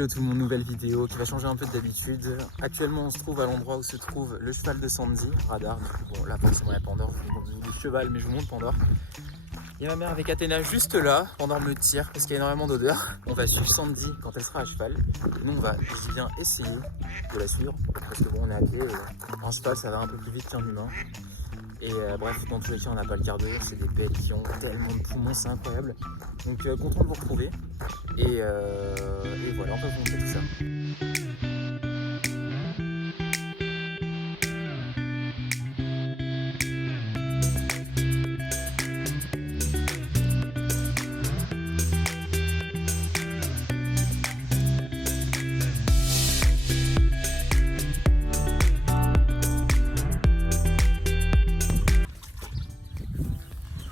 Hello tout le monde, nouvelle vidéo qui va changer un peu d'habitude. Actuellement on se trouve à l'endroit où se trouve le cheval de Sandy, Radar. Du coup, bon là forcément il y a Pandore, je vous montre le cheval mais je vous montre Pandore. Il y a ma mère avec Athéna juste là, Pandore me tire parce qu'il y a énormément d'odeur. On va suivre Sandy quand elle sera à cheval. Et nous on va bien essayer de la suivre parce que bon on est à pied et en cheval ça va un peu plus vite qu'un humain. Et bref, dans tous les cas, on n'a pas le cardio, c'est des belles qui ont tellement de poumons, c'est incroyable. Donc content de vous retrouver. Et voilà, on va vous montrer tout ça.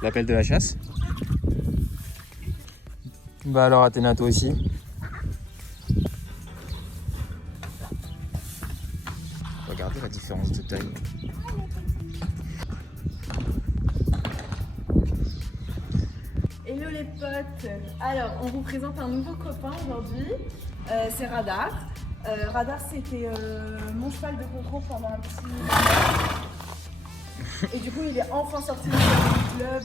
L'appel de la chasse. Bah alors Athéna, toi aussi. Regardez la différence de taille. Hello les potes. Alors on vous présente un nouveau copain aujourd'hui. C'est Radar. Radar c'était mon cheval de contrôle pendant un petit moment. Et du coup il est enfin sorti du club.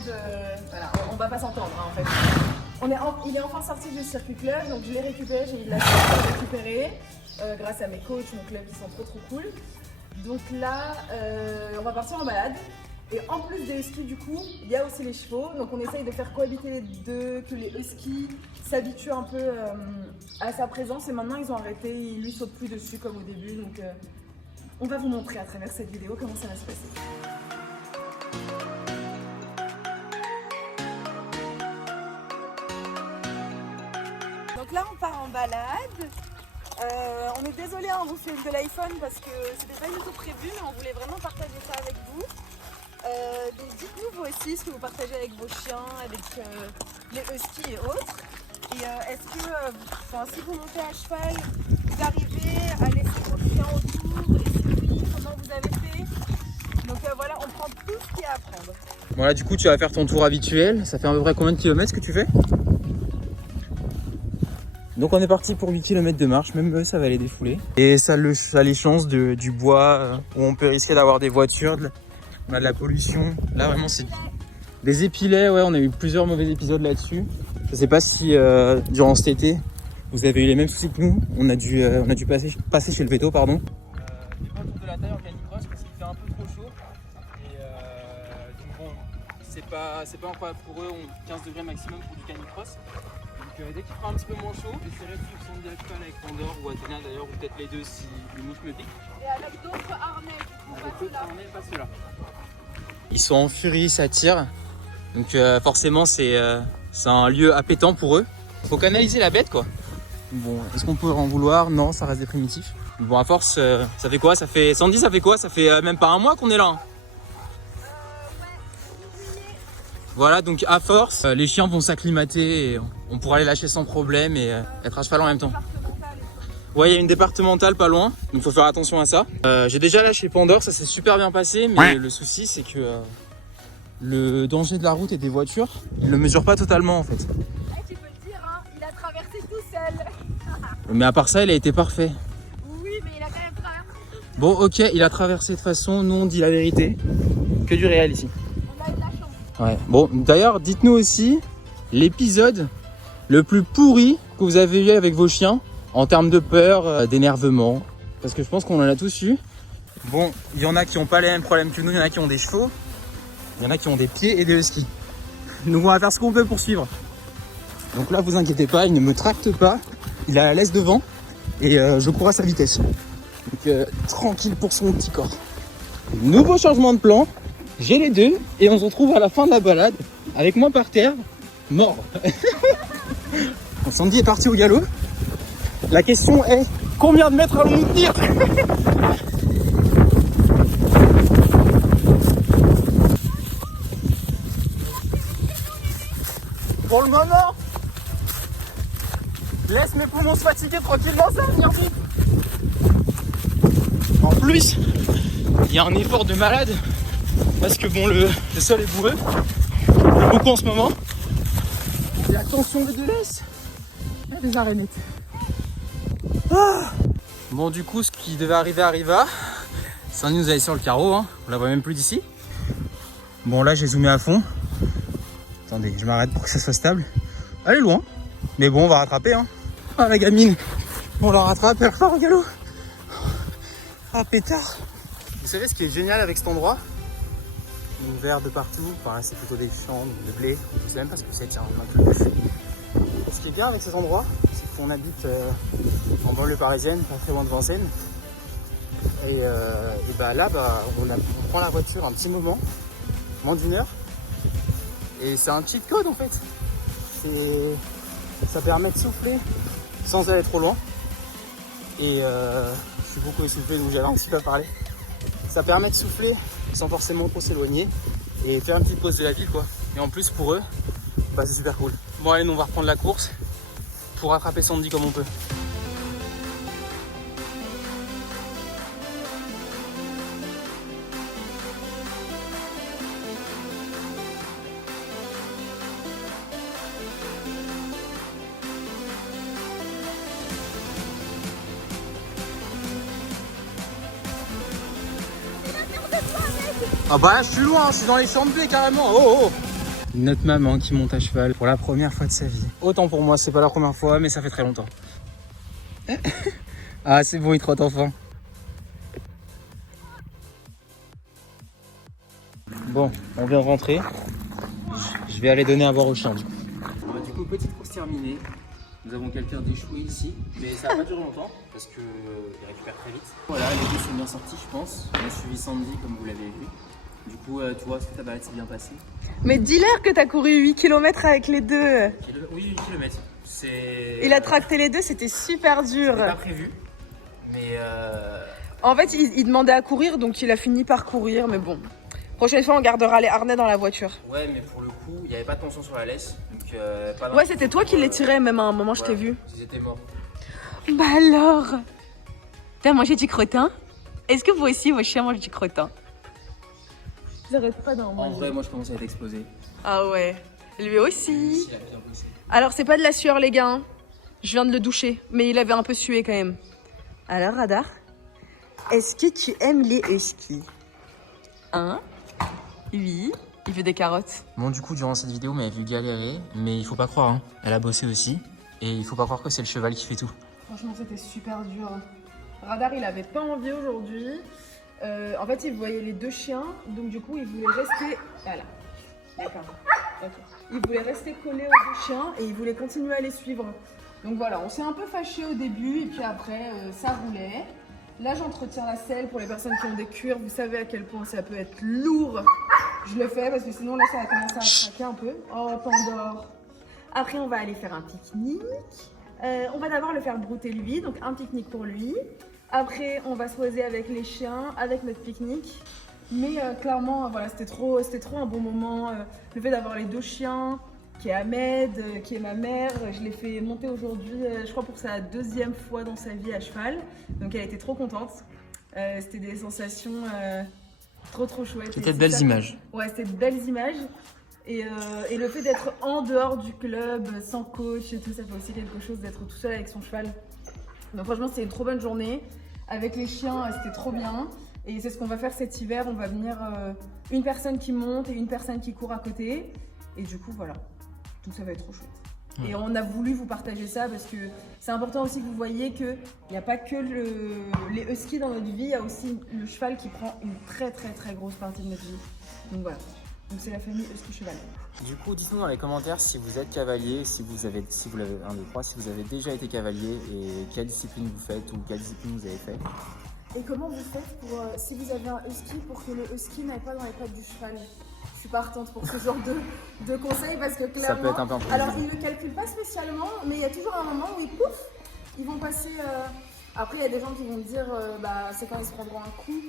Voilà, on va pas s'entendre hein, en fait. Il est enfin sorti du circuit club, donc je l'ai récupéré, j'ai eu de la chance de le récupérer grâce à mes coachs, mon club, ils sont trop cool. Donc là, on va partir en balade. Et en plus des huskies, du coup, il y a aussi les chevaux. Donc on essaye de faire cohabiter les deux, que les huskies s'habituent un peu à sa présence. Et maintenant ils ont arrêté, ils lui sautent plus dessus comme au début. Donc on va vous montrer à travers cette vidéo comment ça va se passer. Donc là on part en balade. On est désolé, on vous filme de l'iPhone parce que c'était pas du tout prévu, mais on voulait vraiment partager ça avec vous. Donc dites-nous vous aussi ce que vous partagez avec vos chiens, avec les huskies et autres. Et est-ce que si vous montez à cheval, vous arrivez à laisser vos chiens autour? Et si oui, comment vous avez fait? Donc voilà, on prend tout ce qu'il y a à prendre. Bon là du coup tu vas faire ton tour habituel. Ça fait à peu près combien de kilomètres que tu fais? Donc on est parti pour 8 km de marche, même eux ça va les défouler. Et ça a les chances du bois où on peut risquer d'avoir des voitures, on a de la pollution. Là vraiment c'est des épilets, ouais, on a eu plusieurs mauvais épisodes là-dessus. Je sais pas si durant cet été vous avez eu les mêmes soucis que nous. On a dû passer chez le veto, pardon. J'ai pas autour de la taille en canicross parce qu'il fait un peu trop chaud. Et donc bon, c'est pas incroyable pour eux, 15 degrés maximum pour du canicross. Donc dès qu'il fera un petit peu moins chaud, j'essaierai de suivre Sandy à cheval avec Pandore ou Athéna d'ailleurs, ou peut-être les deux si le mouche me pique. Et avec d'autres harnais, Pas ceux-là. Ils sont en furie, ça tire. Donc forcément c'est un lieu appétant pour eux. Faut canaliser la bête quoi. Bon, est-ce qu'on peut en vouloir? Non, ça reste des primitifs. Bon, à force, ça fait quoi? Sandy, ça fait quoi? Ça fait même pas un mois qu'on est là. Hein. Voilà, donc à force, les chiens vont s'acclimater et on pourra les lâcher sans problème et être à cheval en même temps. Ouais, il y a une départementale pas loin, donc faut faire attention à ça. J'ai déjà lâché Pandore, ça s'est super bien passé, mais le souci c'est que le danger de la route et des voitures, il le mesure pas totalement en fait. Tu peux le dire, hein, il a traversé tout seul. Mais à part ça, il a été parfait. Oui, mais il a quand même traversé. Bon, ok, il a traversé de toute façon, nous on dit la vérité. Que du réel ici. On a eu de la chance. Ouais. Bon, d'ailleurs, dites-nous aussi l'épisode le plus pourri que vous avez eu avec vos chiens en termes de peur, d'énervement. Parce que je pense qu'on en a tous eu. Bon, il y en a qui n'ont pas les mêmes problèmes que nous, il y en a qui ont des chevaux, il y en a qui ont des pieds et des huskies. Nous, on va faire ce qu'on peut pour suivre. Donc là, vous inquiétez pas, il ne me tracte pas. Il a la laisse devant et je cours à sa vitesse. Donc tranquille pour son petit corps. Nouveau changement de plan. J'ai les deux et on se retrouve à la fin de la balade avec moi par terre, mort. Sandy est parti au galop. La question est, combien de mètres allons-nous tenir? Pour le moment, laisse mes poumons se fatiguer tranquillement, ça va venir vite. En plus, il y a un effort de malade. Parce que bon, le sol est boueux, il y a beaucoup en ce moment. Et attention les deux laisses, il y a des arénettes. Bon, du coup, ce qui devait arriver arriva. Sandy nous a laissé sur le carreau, hein. On la voit même plus d'ici. Bon, là, j'ai zoomé à fond. Attendez, je m'arrête pour que ça soit stable. Elle est loin, mais bon, on va rattraper, hein. Ah, la gamine, on la rattrape, elle repart au galop. Ah, pétard. Vous savez ce qui est génial avec cet endroit? Une vert de partout, enfin, c'est plutôt des champs, de blé. Je sais même pas ce que c'est, tiens, on a plus. Ce qui est bien avec cet endroit, c'est qu'on habite en banlieue parisienne, pas très loin de Vincennes. Et bah là, on prend la voiture un petit moment, moins d'1 heure. Et c'est un cheat code en fait. Ça permet de souffler sans aller trop loin. Et je suis beaucoup essoufflé donc j'avais un petit peu à parler. Ça permet de souffler sans forcément trop s'éloigner et faire une petite pause de la ville quoi. Et en plus pour eux, bah, c'est super cool. Bon allez, nous on va reprendre la course pour rattraper Sandy comme on peut. Ah bah là je suis loin, je suis dans les champs de blé carrément. Oh, oh. Notre maman qui monte à cheval pour la première fois de sa vie. Autant pour moi, c'est pas la première fois, mais ça fait très longtemps. Ah c'est bon, il trotte enfin. Bon, on vient de rentrer. Je vais aller donner à boire au chien du coup. Du coup, petite course terminée. Nous avons quelqu'un d'échoué ici, mais ça va pas durer longtemps parce qu'il récupère très vite. Voilà, les deux sont bien sortis, je pense. On a suivi Sandy comme vous l'avez vu. Du coup, tu vois, est-ce que ta balade s'est bien passée? Mais dis-leur que t'as couru 8 km avec les deux. Oui, 8 km. Il a tracté les deux, c'était super dur. C'était pas prévu, mais En fait, il demandait à courir, donc il a fini par courir, mais bon. Prochaine fois, on gardera les harnais dans la voiture. Ouais, mais pour le coup, il n'y avait pas de tension sur la laisse. Donc, pas ouais, c'était toi qui les tirais, même à un moment, je t'ai vu. Ils étaient morts. Bah alors, t'as mangé du crottin? Est-ce que vous aussi, vos chiens mangent du crottin? Ils arrêtent pas d'en manger. En vrai, moi, je commence à être explosé. Ah ouais, lui aussi. Alors, c'est pas de la sueur, les gars. Je viens de le doucher, mais il avait un peu sué quand même. Alors, Radar, est-ce que tu aimes les huskies? Hein? Oui, il veut des carottes. Bon, du coup, durant cette vidéo, on m'avait vu galérer, mais il faut pas croire, hein. Elle a bossé aussi, et il faut pas croire que c'est le cheval qui fait tout. Franchement, c'était super dur. Radar, il avait pas envie aujourd'hui. En fait, il voyait les deux chiens, donc du coup, il voulait rester... Voilà, d'accord. Okay. Il voulait rester collé aux deux chiens et il voulait continuer à les suivre. Donc voilà, on s'est un peu fâché au début et puis après, ça roulait. Là, j'entretiens la selle pour les personnes qui ont des cuirs. Vous savez à quel point ça peut être lourd. Je le fais parce que sinon, là, ça va commencer à craquer un peu. Oh, Pandore. Après, on va aller faire un pique-nique. On va d'abord le faire brouter lui, donc un pique-nique pour lui. Après, on va se poser avec les chiens, avec notre pique-nique. Mais clairement, voilà, c'était trop un bon moment. Le fait d'avoir les deux chiens, qui est Ahmed, qui est ma mère, je l'ai fait monter aujourd'hui, je crois pour sa 2e fois dans sa vie à cheval. Donc elle était trop contente. C'était des sensations trop chouettes. C'était de belles images. Ouais, c'était de belles images. Et le fait d'être en dehors du club, sans coach et tout, ça fait aussi quelque chose d'être tout seul avec son cheval. Donc franchement, c'était une trop bonne journée. Avec les chiens, c'était trop bien. Et c'est ce qu'on va faire cet hiver. On va venir une personne qui monte et une personne qui court à côté. Et du coup, voilà. Donc ça va être trop chouette. Ouais. Et on a voulu vous partager ça parce que c'est important aussi que vous voyez qu'il n'y a pas que les huskies dans notre vie. Il y a aussi le cheval qui prend une très grosse partie de notre vie. Donc voilà. Donc c'est la famille husky-cheval. Du coup, dites-nous dans les commentaires si vous êtes cavalier, si vous l'avez un, deux, trois, si vous avez déjà été cavalier et quelle discipline vous faites ou quelle discipline vous avez fait. Et comment vous faites pour, si vous avez un husky, pour que le husky n'aille pas dans les pattes du cheval? Je suis partante pour ce genre de conseils parce que clairement, ça peut être un peu imprévisible. Alors ils ne calculent pas spécialement, mais il y a toujours un moment où ils pouf, ils vont passer. Après il y a des gens qui vont me dire, bah c'est quand ils se prendront un coup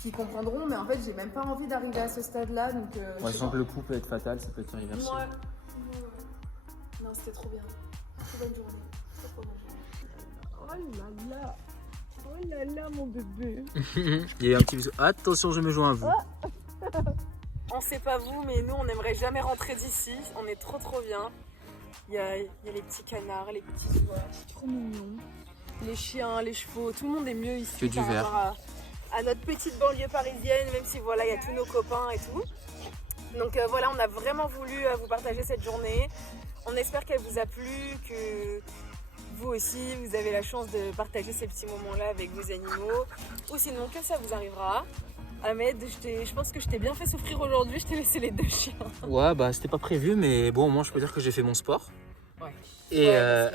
qu'ils comprendront, mais en fait j'ai même pas envie d'arriver à ce stade-là, donc. Ouais, je sens que le coup peut être fatal, ça peut être irréversible. Ouais. Non, c'était trop bien, trop bonne journée, trop bonne journée. Oh là là. Oh là là, mon bébé. Il y a un petit bisou. Attention, je me joins à vous. On sait pas vous, mais nous, on n'aimerait jamais rentrer d'ici. On est trop bien. Il y a les petits canards, les petits oies, c'est trop mignon. les chiens, les chevaux, tout le monde est mieux ici Que du par vert. rapport à notre petite banlieue parisienne, même si voilà, il y a tous nos copains et tout. Donc voilà, on a vraiment voulu vous partager cette journée. On espère qu'elle vous a plu, que vous aussi, vous avez la chance de partager ces petits moments-là avec vos animaux. Ou sinon, que ça vous arrivera. Ahmed, je pense que je t'ai bien fait souffrir aujourd'hui, je t'ai laissé les 2 chiens. Ouais, bah c'était pas prévu, mais bon, moi je peux dire que j'ai fait mon sport. Ouais. Et, Ouais,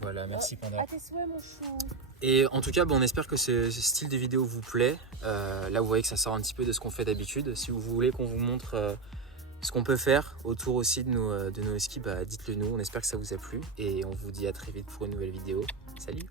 voilà, merci Panda. à tes souhaits, mon chou. Et en tout cas, on espère que ce style de vidéo vous plaît. Là, vous voyez que ça sort un petit peu de ce qu'on fait d'habitude. Si vous voulez qu'on vous montre ce qu'on peut faire autour aussi de nos skis, bah, dites-le nous. On espère que ça vous a plu. Et on vous dit à très vite pour une nouvelle vidéo. Salut!